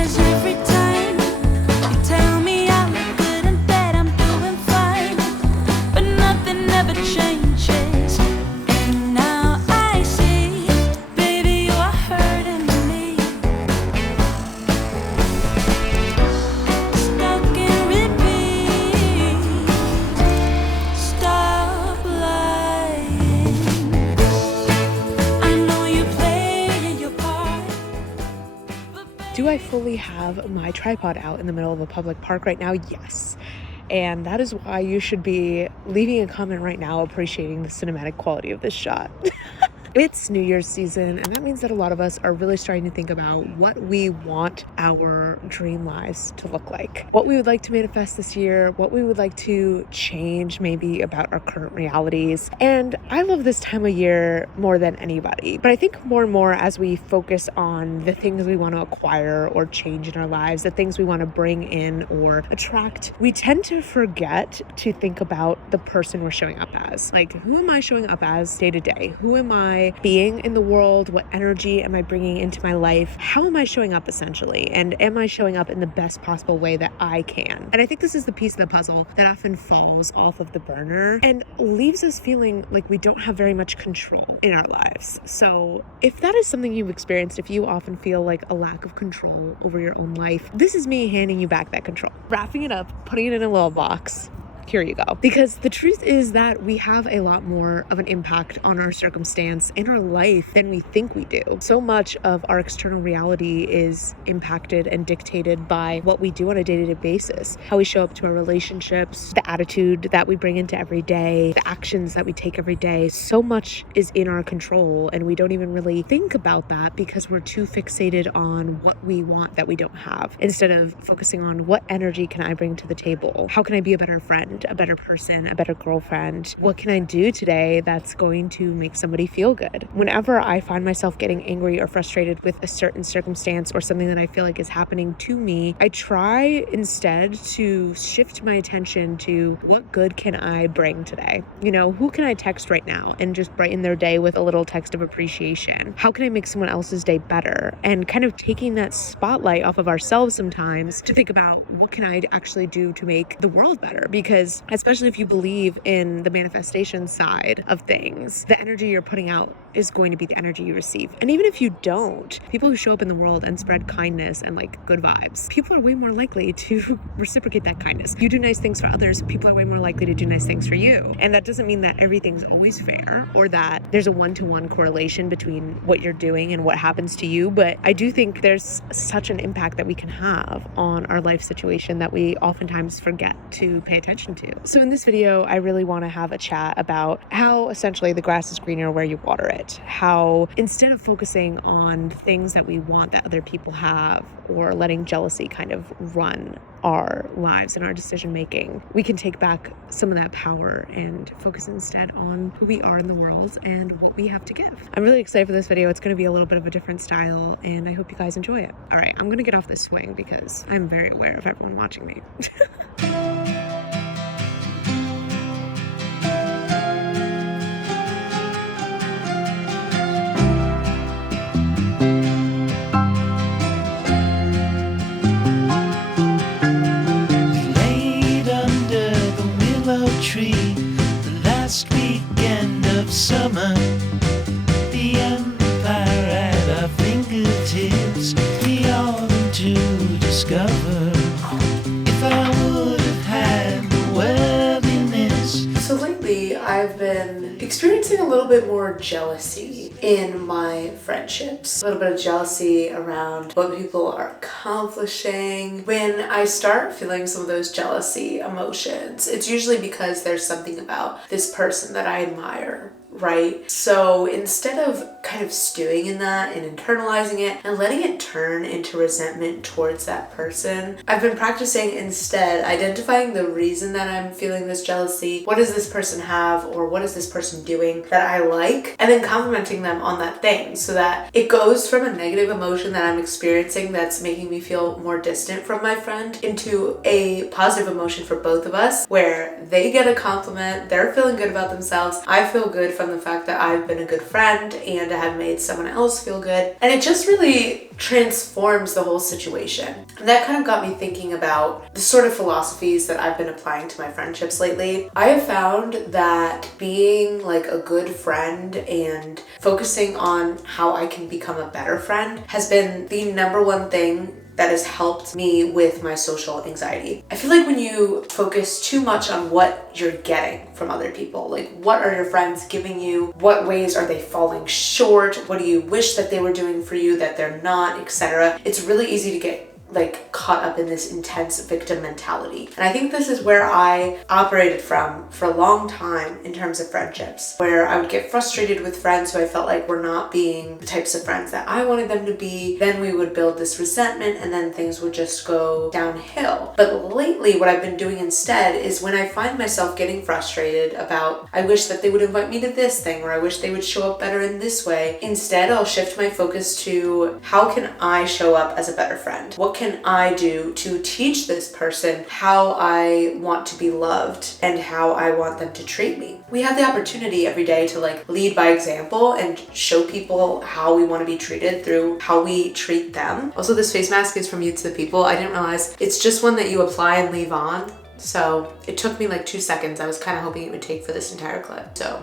'Cause every time you tell me I look good and that I'm doing fine, but nothing ever changes. And now I see, baby, you are hurting me. Stuck in repeat. Stop lying. I know you play your part. Do I fully have my tripod out in the middle of a public park right now? Yes. And that is why you should be leaving a comment right now appreciating the cinematic quality of this shot. It's New Year's season, and that means that a lot of us are really starting to think about what we want our dream lives to look like, what we would like to manifest this year, what we would like to change maybe about our current realities. And I love this time of year more than anybody, but I think more and more as we focus on the things we want to acquire or change in our lives, the things we want to bring in or attract, we tend to forget to think about the person we're showing up as. Like, who am I showing up as day to day? Who am I being in the world? What energy am I bringing into my life? How am I showing up essentially? And am I showing up in the best possible way that I can? And I think this is the piece of the puzzle that often falls off of the burner and leaves us feeling like we don't have very much control in our lives. So if that is something you've experienced, if you often feel like a lack of control over your own life, this is me handing you back that control, wrapping it up, putting it in a little box. Here you go. Because the truth is that we have a lot more of an impact on our circumstance in our life than we think we do. So much of our external reality is impacted and dictated by what we do on a day-to-day basis, how we show up to our relationships, the attitude that we bring into every day, the actions that we take every day. So much is in our control, and we don't even really think about that because we're too fixated on what we want that we don't have, instead of focusing on what energy can I bring to the table? How can I be a better friend, a better person, a better girlfriend? What can I do today that's going to make somebody feel good? Whenever I find myself getting angry or frustrated with a certain circumstance or something that I feel like is happening to me, I try instead to shift my attention to what good can I bring today? You know, who can I text right now and just brighten their day with a little text of appreciation? How can I make someone else's day better? And kind of taking that spotlight off of ourselves sometimes to think about what can I actually do to make the world better? Because especially if you believe in the manifestation side of things, the energy you're putting out is going to be the energy you receive. And even if you don't, people who show up in the world and spread kindness and like good vibes, people are way more likely to reciprocate that kindness. You do nice things for others, people are way more likely to do nice things for you. And that doesn't mean that everything's always fair or that there's a one-to-one correlation between what you're doing and what happens to you. But I do think there's such an impact that we can have on our life situation that we oftentimes forget to pay attention to. So in this video, I really want to have a chat about how essentially the grass is greener where you water it. How instead of focusing on things that we want that other people have or letting jealousy kind of run our lives and our decision making, we can take back some of that power and focus instead on who we are in the world and what we have to give. I'm really excited for this video. It's going to be a little bit of a different style, and I hope you guys enjoy it. All right, I'm going to get off this swing because I'm very aware of everyone watching me. Tree, the last weekend of summer, the empire at our fingertips, the autumn to discover. If I would have had the worthiness. So lately I've been experiencing a little bit more jealousy in my friendships. A little bit of jealousy around what people are accomplishing. When I start feeling some of those jealousy emotions, it's usually because there's something about this person that I admire, right? So instead of kind of stewing in that and internalizing it and letting it turn into resentment towards that person, I've been practicing instead identifying the reason that I'm feeling this jealousy. What does this person have, or what is this person doing that I like? And then complimenting them on that thing so that it goes from a negative emotion that I'm experiencing that's making me feel more distant from my friend into a positive emotion for both of us, where they get a compliment, they're feeling good about themselves, I feel good from the fact that I've been a good friend and I have made someone else feel good. And it just really transforms the whole situation. And that kind of got me thinking about the sort of philosophies that I've been applying to my friendships lately. I have found that being like a good friend and focusing on how I can become a better friend has been the number one thing that has helped me with my social anxiety. I feel like when you focus too much on what you're getting from other people, like what are your friends giving you, what ways are they falling short, what do you wish that they were doing for you that they're not, etc., it's really easy to get like caught up in this intense victim mentality. And I think this is where I operated from for a long time in terms of friendships, where I would get frustrated with friends who I felt like were not being the types of friends that I wanted them to be. Then we would build this resentment and then things would just go downhill. But lately what I've been doing instead is when I find myself getting frustrated about, I wish that they would invite me to this thing, or I wish they would show up better in this way, instead I'll shift my focus to how can I show up as a better friend? What can I do to teach this person how I want to be loved and how I want them to treat me? We have the opportunity every day to like lead by example and show people how we want to be treated through how we treat them. Also, this face mask is from Youth to the People. I didn't realize it's just one that you apply and leave on. So it took me like 2 seconds. I was kind of hoping it would take for this entire clip. So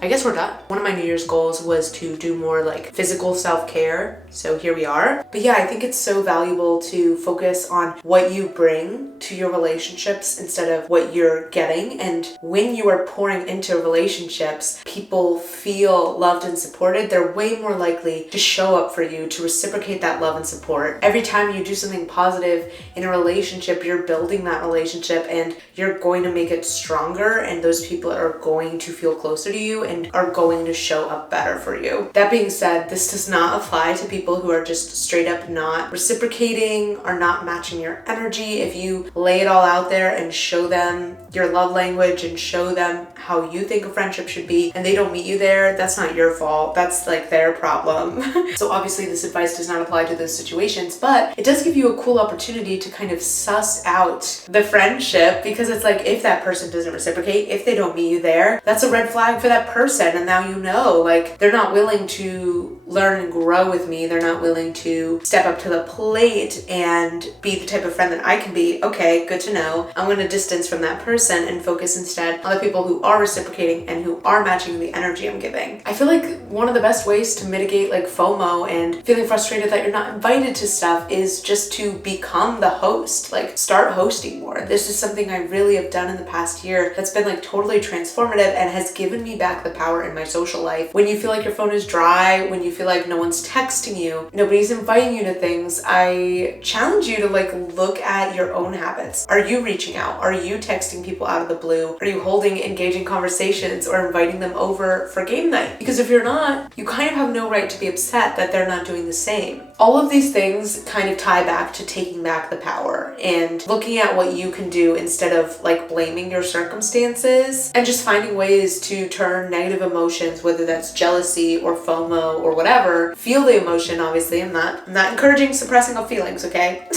I guess we're done. One of my New Year's goals was to do more like physical self-care. So here we are. But yeah, I think it's so valuable to focus on what you bring to your relationships instead of what you're getting. And when you are pouring into relationships, people feel loved and supported. They're way more likely to show up for you, to reciprocate that love and support. Every time you do something positive in a relationship, you're building that relationship and you're going to make it stronger, and those people are going to feel closer to you and are going to show up better for you. That being said, this does not apply to people who are just straight up not reciprocating or not matching your energy. If you lay it all out there and show them your love language and show them how you think a friendship should be and they don't meet you there, that's not your fault. That's like their problem. So obviously this advice does not apply to those situations, but it does give you a cool opportunity to kind of suss out the friendship, because it's like if that person doesn't reciprocate, if they don't meet you there, that's a red flag for that person. And now you know, like, they're not willing to learn and grow with me. They're not willing to step up to the plate and be the type of friend that I can be. Okay, good to know. I'm going to distance from that person and focus instead on the people who are reciprocating and who are matching the energy I'm giving. I feel like one of the best ways to mitigate like FOMO and feeling frustrated that you're not invited to stuff is just to become the host. Like, start hosting more. This is something I really have done in the past year that's been like totally transformative and has given me back the power in my social life. When you feel like your phone is dry, when you feel like no one's texting you, nobody's inviting you to things, I challenge you to like look at your own habits. Are you reaching out? Are you texting people out of the blue? Are you holding engaging conversations or inviting them over for game night? Because if you're not, you kind of have no right to be upset that they're not doing the same. All of these things kind of tie back to taking back the power and looking at what you can do instead of like blaming your circumstances, and just finding ways to turn negative emotions, whether that's jealousy or FOMO or whatever. Feel the emotion, obviously. I'm not encouraging suppressing of feelings, okay?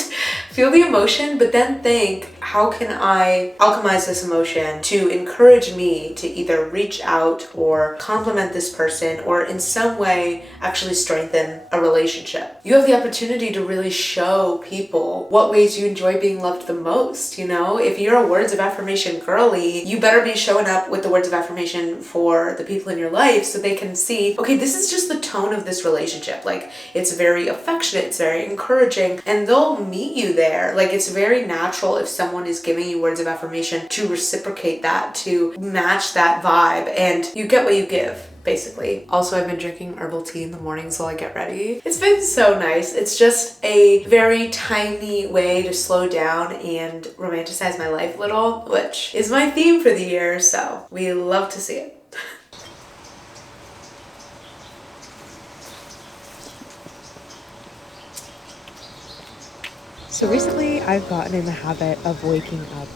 Feel the emotion, but then think, how can I alchemize this emotion to encourage me to either reach out or compliment this person or in some way actually strengthen a relationship? You have the opportunity to really show people what ways you enjoy being loved the most, you know? If you're a words of affirmation girly, you better be showing up with the words of affirmation for the people in your life so they can see, okay, this is just the tone of this relationship. Like, it's very affectionate, it's very encouraging, and they'll meet you there. Like, it's very natural if someone is giving you words of affirmation to reciprocate that, to match that vibe, and you get what you give, basically. Also, I've been drinking herbal tea in the mornings while I get ready. It's been so nice. It's just a very tiny way to slow down and romanticize my life a little, which is my theme for the year, so we love to see it. So recently I've gotten in the habit of waking up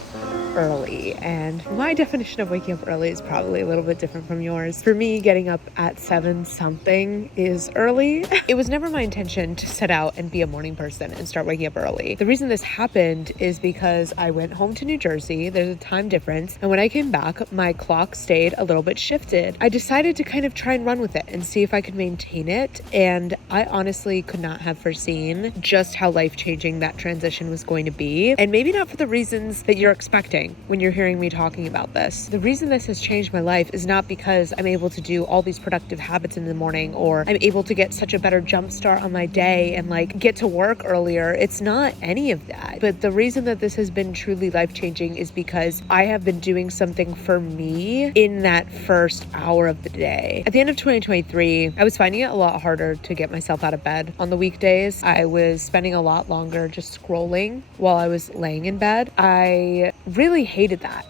early, and my definition of waking up early is probably a little bit different from yours. For me, getting up at 7 something is early. It was never my intention to set out and be a morning person and start waking up early. The reason this happened is because I went home to New Jersey. There's a time difference, and when I came back, my clock stayed a little bit shifted. I decided to kind of try and run with it and see if I could maintain it, and I honestly could not have foreseen just how life-changing that transition was going to be, and maybe not for the reasons that you're expecting when you're hearing me talking about this. The reason this has changed my life is not because I'm able to do all these productive habits in the morning, or I'm able to get such a better jump start on my day and like get to work earlier. It's not any of that. But the reason that this has been truly life-changing is because I have been doing something for me in that first hour of the day. At the end of 2023, I was finding it a lot harder to get myself out of bed on the weekdays. I was spending a lot longer just scrolling while I was laying in bed. I really hated that,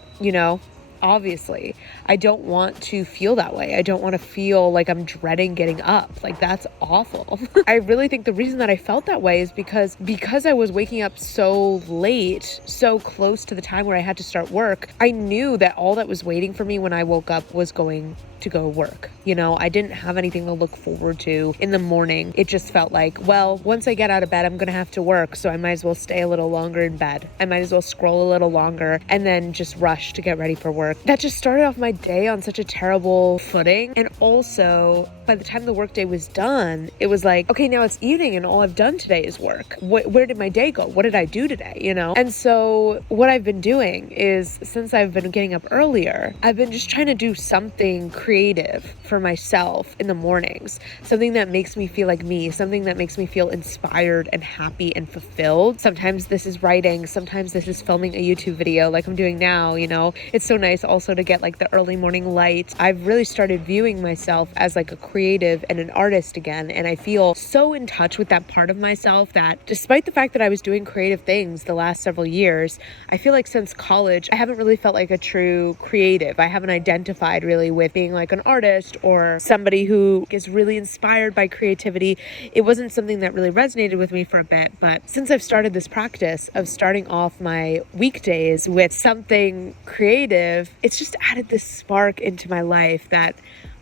Obviously, I don't want to feel that way. I don't want to feel like I'm dreading getting up. Like, that's awful. I really think the reason that I felt that way is because I was waking up so late, so close to the time where I had to start work. I knew that all that was waiting for me when I woke up was going to go work. I didn't have anything to look forward to in the morning. It just felt like, well, once I get out of bed, I'm going to have to work. So I might as well stay a little longer in bed. I might as well scroll a little longer and then just rush to get ready for work. That just started off my day on such a terrible footing. And also, by the time the workday was done, it was like, okay, now it's evening and all I've done today is work. Where did my day go? What did I do today? And so what I've been doing is, since I've been getting up earlier, I've been just trying to do something creative for myself in the mornings, something that makes me feel like me, something that makes me feel inspired and happy and fulfilled. Sometimes this is writing, sometimes this is filming a YouTube video like I'm doing now. It's so nice also to get like the early morning light. I've really started viewing myself as like a creative and an artist again, and I feel so in touch with that part of myself that despite the fact that I was doing creative things the last several years, I feel like since college I haven't really felt like a true creative. I haven't identified really with being like an artist or somebody who is really inspired by creativity. It wasn't something that really resonated with me for a bit, but since I've started this practice of starting off my weekdays with something creative, it's just added this spark into my life that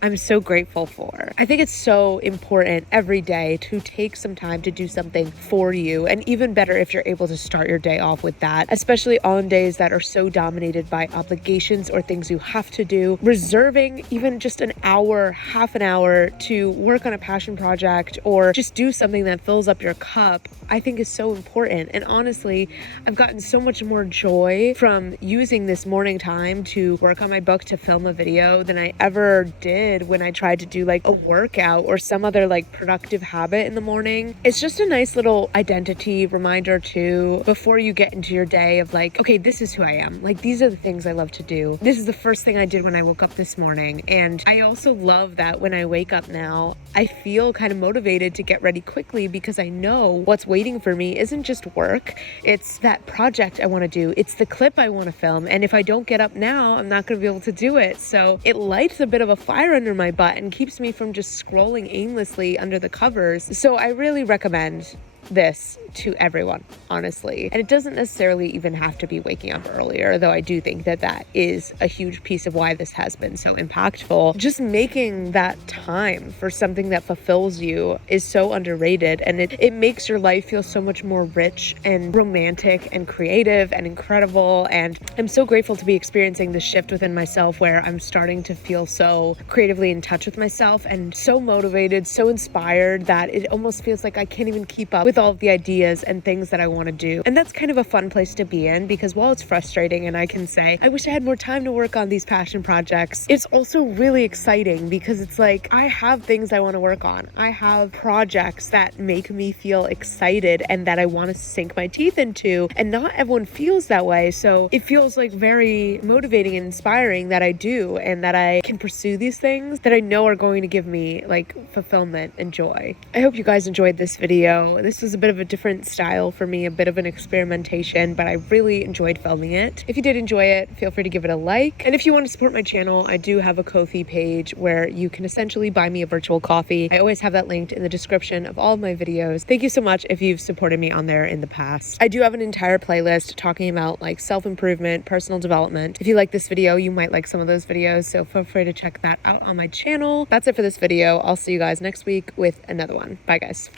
I'm so grateful for. I think it's so important every day to take some time to do something for you, and even better if you're able to start your day off with that, especially on days that are so dominated by obligations or things you have to do. Reserving even just an hour, half an hour to work on a passion project or just do something that fills up your cup, I think is so important. And honestly, I've gotten so much more joy from using this morning time to work on my book, to film a video, than I ever did when I tried to do like a workout or some other like productive habit in the morning. It's just a nice little identity reminder too, before you get into your day, of like, okay, this is who I am. Like, these are the things I love to do. This is the first thing I did when I woke up this morning. And I also love that when I wake up now, I feel kind of motivated to get ready quickly, because I know what's waiting for me isn't just work. It's that project I want to do. It's the clip I want to film. And if I don't get up now, I'm not going to be able to do it. So it lights a bit of a fire under my butt and keeps me from just scrolling aimlessly under the covers. So I really recommend this to everyone, honestly. And it doesn't necessarily even have to be waking up earlier, though I do think that that is a huge piece of why this has been so impactful. Just making that time for something that fulfills you is so underrated, and it makes your life feel so much more rich and romantic and creative and incredible. And I'm so grateful to be experiencing this shift within myself, where I'm starting to feel so creatively in touch with myself and so motivated, so inspired, that it almost feels like I can't even keep up with all of the ideas and things that I want to do. And that's kind of a fun place to be in, because while it's frustrating and I can say, I wish I had more time to work on these passion projects, it's also really exciting, because it's like, I have things I want to work on. I have projects that make me feel excited and that I want to sink my teeth into, and not everyone feels that way. So it feels like very motivating and inspiring that I do, and that I can pursue these things that I know are going to give me like fulfillment and joy. I hope you guys enjoyed this video. This was was a bit of a different style for me, a bit of an experimentation, but I really enjoyed filming it. If you did enjoy it, feel free to give it a like. And if you want to support my channel, I do have a Ko-fi page where you can essentially buy me a virtual coffee. I always have that linked in the description of all of my videos. Thank you so much if you've supported me on there in the past. I do have an entire playlist talking about like self-improvement, personal development. If you like this video, you might like some of those videos, so feel free to check that out on my channel. That's it for this video. I'll see you guys next week with another one. Bye guys.